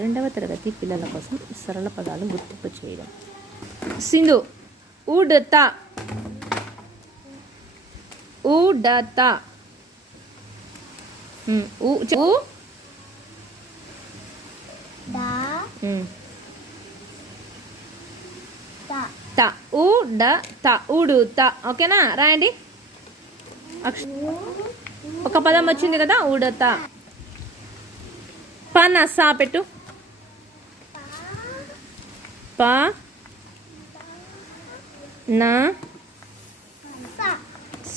రెండవ తరగతి పిల్లల కోసం సరళ పదాలు గుర్తింపు చేయడం. సింధు ఉడత ఉడత ఉ త ఉడత ఉడుత. ఓకేనా, రాయండి. ఒక పదం వచ్చింది కదా, ఉడత. పనస పెట్టు. ప నా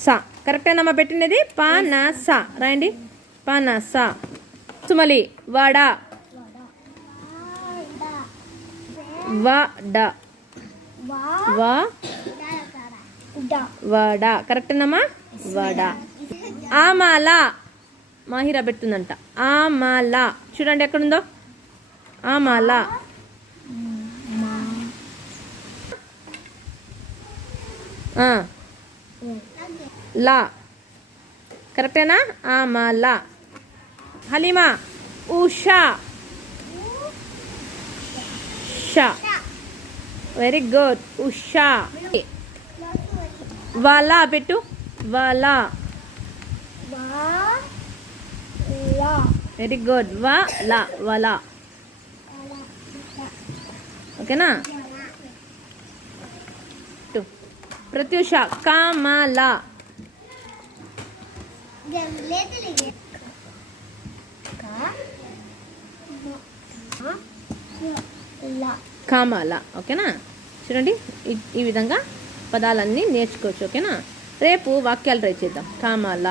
స కరెక్టేనమ్మా పెట్టినది. పనస రాయండి. పనస. సుమలి వడ వడ వడ కరెక్టేనమ్మా, వడ. ఆమాల మాహిరా పెడుతుందంట. ఆమాల చూడండి ఎక్కడుందో. ఆమాల. లా కరెక్టేనా, ఆమాల. హలీమా ఉషా షా. Very good, Usha. వాలా పెట్టు. వాలా. వెరీ గుడ్, వాలా వాలా. ఓకేనా. ప్రత్యూష కమల. కమల. ఓకేనా, చూడండి ఈ విధంగా పదాలన్నీ నేర్చుకోవచ్చు. ఓకేనా, రేపు వాక్యాలు ట్రై చేద్దాం. కమల.